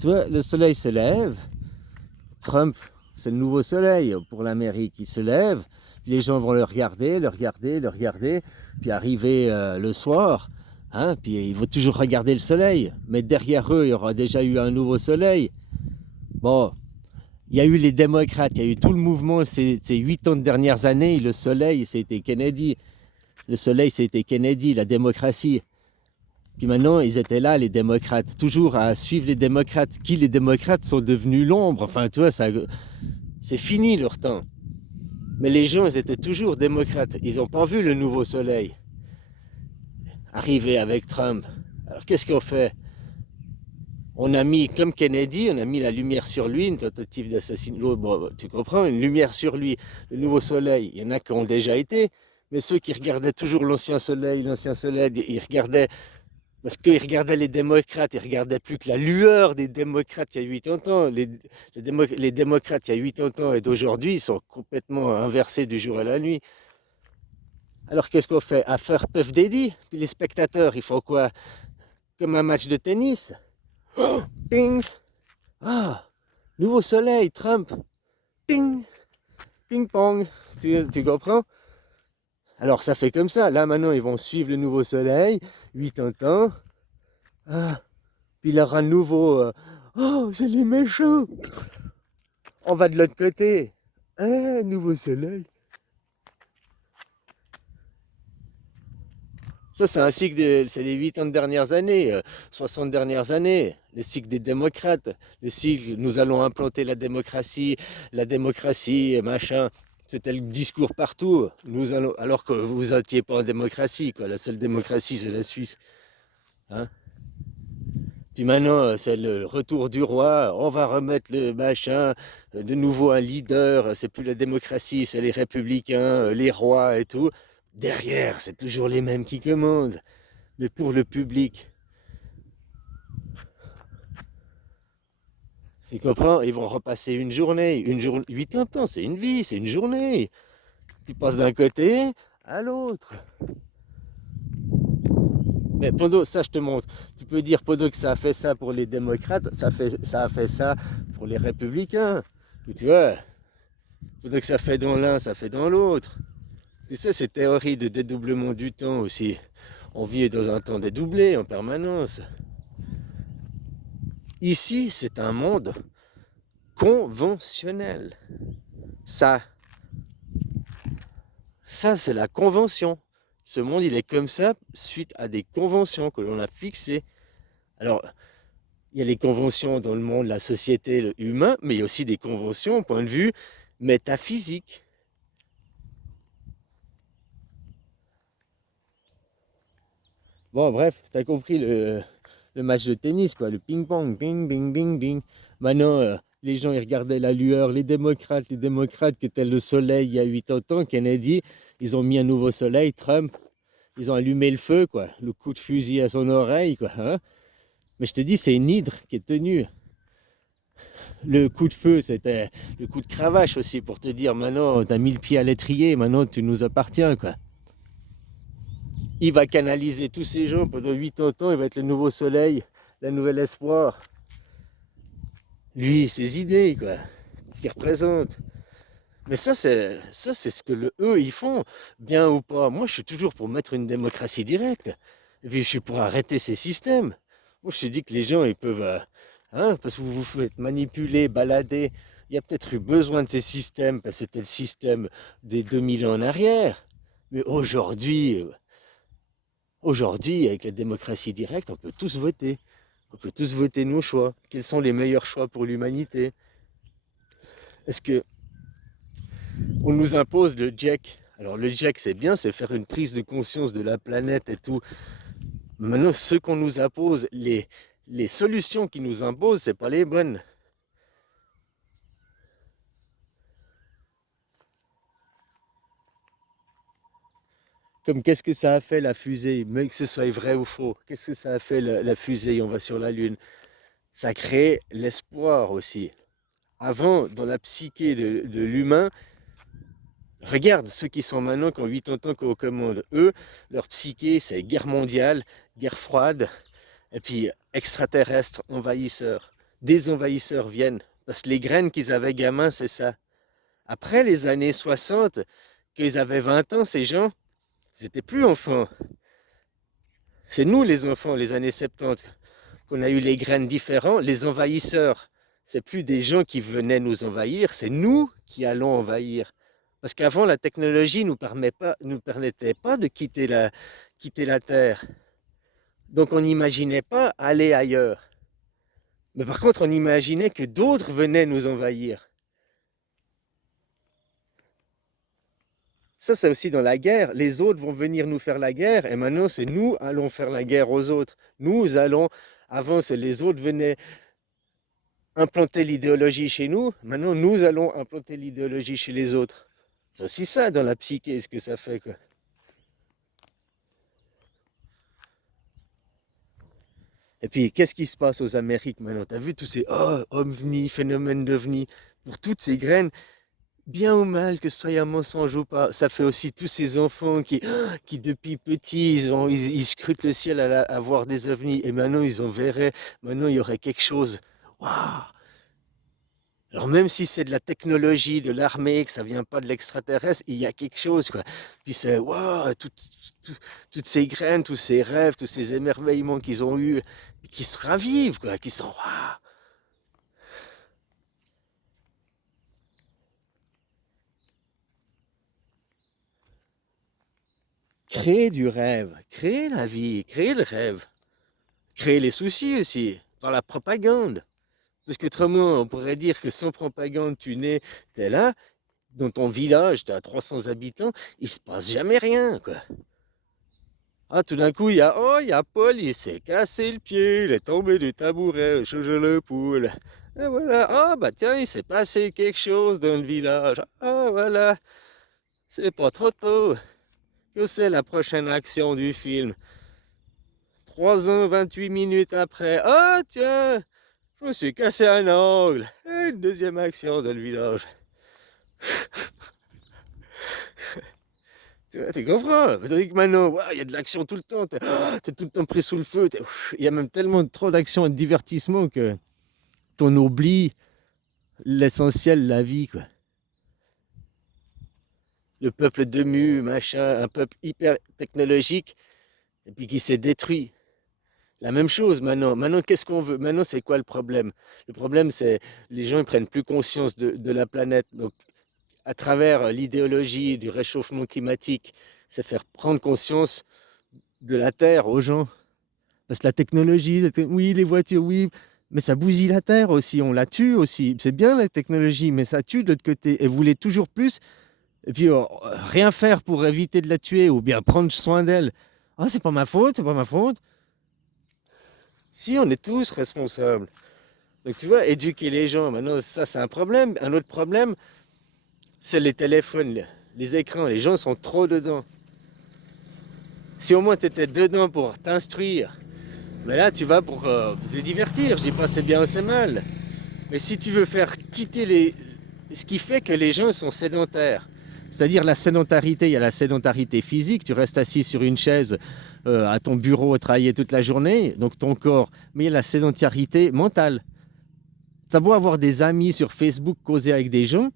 Tu vois, le soleil se lève, Trump, c'est le nouveau soleil pour l'Amérique, il se lève, les gens vont le regarder, le regarder, le regarder, puis arriver le soir, hein, puis ils vont toujours regarder le soleil, mais derrière eux, il y aura déjà eu un nouveau soleil. Bon, il y a eu les démocrates, il y a eu tout le mouvement ces 8 ans de dernières années, le soleil, c'était Kennedy. Le soleil, c'était Kennedy, la démocratie. Puis maintenant, ils étaient là, les démocrates, toujours à suivre les démocrates. Qui les démocrates sont devenus l'ombre. Enfin, tu vois, c'est fini leur temps. Mais les gens, ils étaient toujours démocrates. Ils n'ont pas vu le nouveau soleil arriver avec Trump. Alors, qu'est-ce qu'on fait? On a mis, comme Kennedy, on a mis la lumière sur lui, une tentative d'assassinat. Bon, tu comprends, une lumière sur lui, le nouveau soleil. Il y en a qui ont déjà été, mais ceux qui regardaient toujours l'ancien soleil, ils regardaient. Parce qu'ils regardaient les démocrates, ils ne regardaient plus que la lueur des démocrates il y a 80 ans. Les démocrates il y a 80 ans et d'aujourd'hui, ils sont complètement inversés du jour à la nuit. Alors qu'est-ce qu'on fait? À faire Puff Daddy? Puis les spectateurs, ils font quoi? Comme un match de tennis. Oh, ping! Ah! Nouveau soleil, Trump! Ping! Ping-pong! Tu comprends? Alors ça fait comme ça. Là maintenant, ils vont suivre le nouveau soleil, 80 ans. Ah! Puis il y aura un nouveau. Oh, c'est les méchants! On va de l'autre côté. Ah, nouveau soleil. Ça, c'est un cycle, c'est les 80 dernières années, 60 dernières années, le cycle des démocrates, le cycle, nous allons implanter la démocratie, machin. C'était le discours partout. Nous allons, alors que vous n'étiez pas en démocratie, quoi. La seule démocratie, c'est la Suisse. Hein. Puis maintenant, c'est le retour du roi, on va remettre le machin, de nouveau un leader, c'est plus la démocratie, c'est les républicains, les rois et tout. Derrière, c'est toujours les mêmes qui commandent. Mais pour le public, tu comprends? Ils vont repasser une journée, 80 ans, c'est une vie, c'est une journée. Tu passes d'un côté à l'autre. Mais pendant ça, je te montre. Tu peux dire pendant que ça a fait ça pour les démocrates, ça a fait ça pour les républicains. Tu vois, pendant que ça fait dans l'un, ça fait dans l'autre. Tu sais, ces théories de dédoublement du temps aussi. On vit dans un temps dédoublé en permanence. Ici, c'est un monde conventionnel. Ça, ça c'est la convention. Ce monde, il est comme ça suite à des conventions que l'on a fixées. Alors, il y a les conventions dans le monde, la société, le humain, mais il y a aussi des conventions au point de vue métaphysique. Bon, bref, t'as compris le match de tennis, quoi, le ping-pong, ping, bing, bing, bing. Maintenant, les gens, ils regardaient la lueur, les démocrates qui étaient le soleil il y a 80 ans, Kennedy, ils ont mis un nouveau soleil, Trump, ils ont allumé le feu, quoi, le coup de fusil à son oreille, quoi, hein. Mais je te dis, c'est une hydre qui est tenue. Le coup de feu, c'était le coup de cravache aussi pour te dire, maintenant, t'as mis le pied à l'étrier, maintenant, tu nous appartiens, quoi. Il va canaliser tous ces gens pendant 80 ans, il va être le nouveau soleil, le nouvel espoir. Lui, ses idées, quoi, ce qu'il représente. Mais ça, c'est ce que eux, ils font, bien ou pas. Moi, je suis toujours pour mettre une démocratie directe. Et puis, je suis pour arrêter ces systèmes. Moi, je te dis que les gens, ils peuvent... hein, parce que vous vous faites manipuler, balader. Il y a peut-être eu besoin de ces systèmes, parce que c'était le système des 2000 ans en arrière. Mais aujourd'hui, avec la démocratie directe, on peut tous voter. On peut tous voter nos choix. Quels sont les meilleurs choix pour l'humanité? Est-ce que on nous impose le GIEC? Alors le GIEC, c'est bien, c'est faire une prise de conscience de la planète et tout. Maintenant, ce qu'on nous impose, les solutions qu'ils nous imposent, c'est pas les bonnes. Comme qu'est-ce que ça a fait la fusée, mais que ce soit vrai ou faux, qu'est-ce que ça a fait la fusée, on va sur la Lune? Ça crée l'espoir aussi. Avant, dans la psyché de l'humain, regarde ceux qui sont maintenant, qui ont 80 ans, qui ont commande. Eux, leur psyché, c'est guerre mondiale, guerre froide, et puis extraterrestres, envahisseurs. des envahisseurs viennent. Parce que les graines qu'ils avaient gamins, c'est ça. Après les années 60, qu'ils avaient 20 ans, ces gens, ils n'étaient plus enfants. C'est nous les enfants, les années 70, qu'on a eu les graines différents. Les envahisseurs, c'est plus des gens qui venaient nous envahir, c'est nous qui allons envahir. Parce qu'avant, la technologie nous permettait pas de quitter la Terre. Donc on n'imaginait pas aller ailleurs. Mais par contre, on imaginait que d'autres venaient nous envahir. Ça, c'est aussi dans la guerre. Les autres vont venir nous faire la guerre et maintenant, c'est nous allons faire la guerre aux autres. Nous allons, avant, c'est les autres venaient implanter l'idéologie chez nous. Maintenant, nous allons implanter l'idéologie chez les autres. C'est aussi ça dans la psyché, ce que ça fait, quoi. Et puis, qu'est-ce qui se passe aux Amériques maintenant? T'as vu tous ces ovnis, phénomènes d'ovnis, pour toutes ces graines, bien ou mal, que ce soit un mensonge ou pas, ça fait aussi tous ces enfants qui depuis petits, ils scrutent le ciel à voir des ovnis, et maintenant ils en verraient, maintenant il y aurait quelque chose. Waouh! Alors même si c'est de la technologie, de l'armée, que ça vient pas de l'extraterrestre, il y a quelque chose, quoi. Puis c'est, waouh, toutes ces graines, tous ces rêves, tous ces émerveillements qu'ils ont eus, qui se ravivent, quoi, qui sont, waouh! Créer du rêve, créer la vie, créer le rêve, créer les soucis aussi, par la propagande. Parce qu'autrement, on pourrait dire que sans propagande, tu nais, t'es là, dans ton village, tu as 300 habitants, il se passe jamais rien, quoi. Ah, tout d'un coup, il y a Paul, il s'est cassé le pied, il est tombé du tabouret, je le poule. Et voilà, ah bah tiens, il s'est passé quelque chose dans le village. Ah voilà, c'est pas trop tôt. Que c'est la prochaine action du film? 3 ans, 28 minutes après. Ah tiens, je me suis cassé un ongle. Et une deuxième action dans le village. Tu comprends? Tandis que maintenant, il y a de l'action tout le temps. T'es tout le temps pris sous le feu. Il y a même tellement trop d'action et de divertissement que t'en oublies l'essentiel, la vie, quoi. Le peuple de mu, machin, un peuple hyper technologique, et puis qui s'est détruit. La même chose maintenant. Maintenant, qu'est-ce qu'on veut? Maintenant, c'est quoi le problème? Le problème, c'est les gens ne prennent plus conscience de la planète. Donc, à travers l'idéologie du réchauffement climatique, c'est faire prendre conscience de la Terre aux gens. Parce que la technologie, oui, les voitures, oui, mais ça bousille la Terre aussi, on la tue aussi. C'est bien la technologie, mais ça tue de l'autre côté. Et vous voulez toujours plus, et puis rien faire pour éviter de la tuer ou bien prendre soin d'elle. Ah, c'est pas ma faute, c'est pas ma faute. Si, on est tous responsables. Donc tu vois, éduquer les gens, maintenant ça c'est un problème. Un autre problème, c'est les téléphones, les écrans. Les gens sont trop dedans. Si au moins tu étais dedans pour t'instruire, mais là tu vas pour te divertir. Je dis pas c'est bien ou c'est mal. Mais si tu veux faire quitter ce qui fait que les gens sont sédentaires, c'est-à-dire la sédentarité, il y a la sédentarité physique, tu restes assis sur une chaise à ton bureau à travailler toute la journée, donc ton corps, mais il y a la sédentarité mentale. T'as beau avoir des amis sur Facebook, causer avec des gens,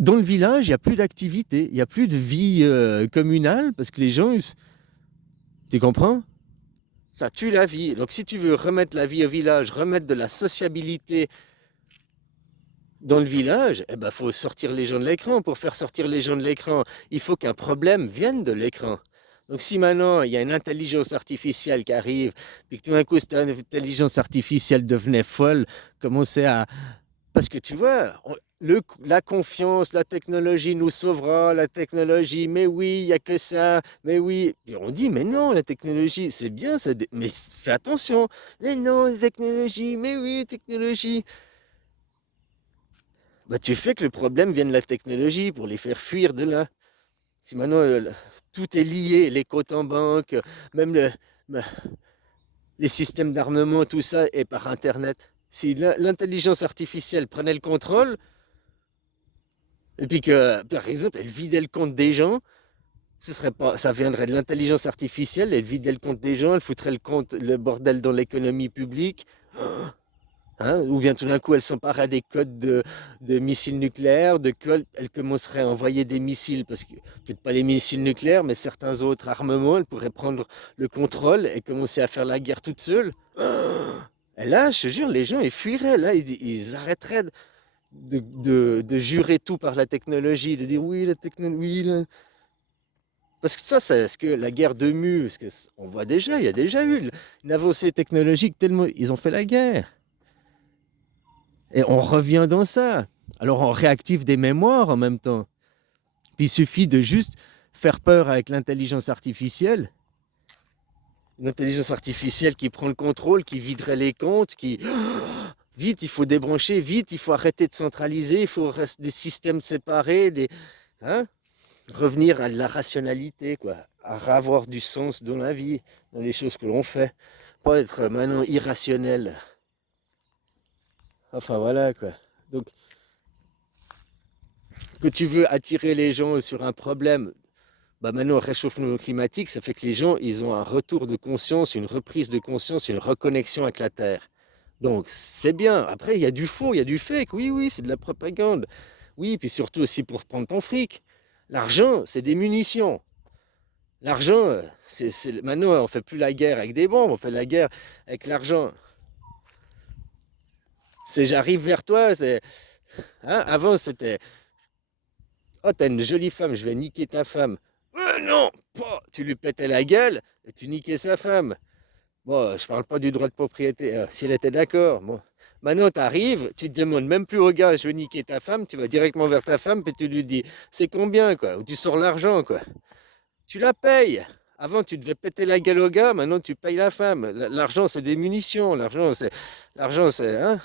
dans le village, il n'y a plus d'activité, il n'y a plus de vie communale, parce que les gens, tu comprends? Ça tue la vie. Donc si tu veux remettre la vie au village, remettre de la sociabilité dans le village, eh ben, faut sortir les gens de l'écran. Pour faire sortir les gens de l'écran, il faut qu'un problème vienne de l'écran. Donc si maintenant il y a une intelligence artificielle qui arrive, puis que tout d'un coup cette intelligence artificielle devenait folle, commençait à... Parce que tu vois, la confiance, la technologie nous sauvera, la technologie, mais oui, il n'y a que ça, mais oui. Et on dit, mais non, la technologie, c'est bien, ça, mais fais attention. Mais non, la technologie, mais oui, technologie. Bah, tu fais que le problème vienne de la technologie pour les faire fuir de là. Si maintenant tout est lié, les comptes en banque, même bah, les systèmes d'armement, tout ça est par Internet. Si l'intelligence artificielle prenait le contrôle, et puis que, par exemple, elle vidait le compte des gens, ça viendrait de l'intelligence artificielle, elle vidait le compte des gens, elle foutrait le bordel dans l'économie publique. Hein, ou bien tout d'un coup, elle s'emparerait des codes de missiles nucléaires, elle commencerait à envoyer des missiles, parce que peut-être pas les missiles nucléaires, mais certains autres armements, elle pourrait prendre le contrôle et commencer à faire la guerre toute seule. Et là, je te jure, les gens, ils fuiraient, là, ils arrêteraient de jurer tout par la technologie, de dire oui, la technologie, oui, parce que ça, c'est ce que la guerre de Mu, parce que on voit déjà, il y a déjà eu une avancée technologique tellement, ils ont fait la guerre. Et on revient dans ça. Alors on réactive des mémoires en même temps. Puis il suffit de juste faire peur avec l'intelligence artificielle. Une intelligence artificielle qui prend le contrôle, qui viderait les comptes, qui... Vite, il faut débrancher, vite, il faut arrêter de centraliser, il faut rester des systèmes séparés, hein? Revenir à la rationalité, quoi. À avoir du sens dans la vie, dans les choses que l'on fait. Pas être maintenant irrationnel. Enfin voilà, quoi. Donc, que tu veux attirer les gens sur un problème, bah maintenant, le réchauffement climatique, ça fait que les gens, ils ont un retour de conscience, une reprise de conscience, une reconnexion avec la Terre. Donc, c'est bien. Après, il y a du faux, il y a du fake. Oui, oui, c'est de la propagande. Oui, puis surtout aussi pour prendre ton fric. L'argent, c'est des munitions. L'argent, maintenant, on ne fait plus la guerre avec des bombes, on fait la guerre avec l'argent. C'est j'arrive vers toi, c'est... Hein, avant, c'était oh, t'as une jolie femme, je vais niquer ta femme. Non, pas. Tu lui pétais la gueule et tu niquais sa femme. Bon, je parle pas du droit de propriété, si elle était d'accord. Bon. Maintenant, tu arrives, tu te demandes même plus au gars, je veux niquer ta femme, tu vas directement vers ta femme, puis tu lui dis, c'est combien, quoi, ou tu sors l'argent, quoi. Tu la payes. Avant, tu devais péter la gueule au gars, maintenant, tu payes la femme. L'argent, c'est des munitions, l'argent, c'est... L'argent, c'est... Hein?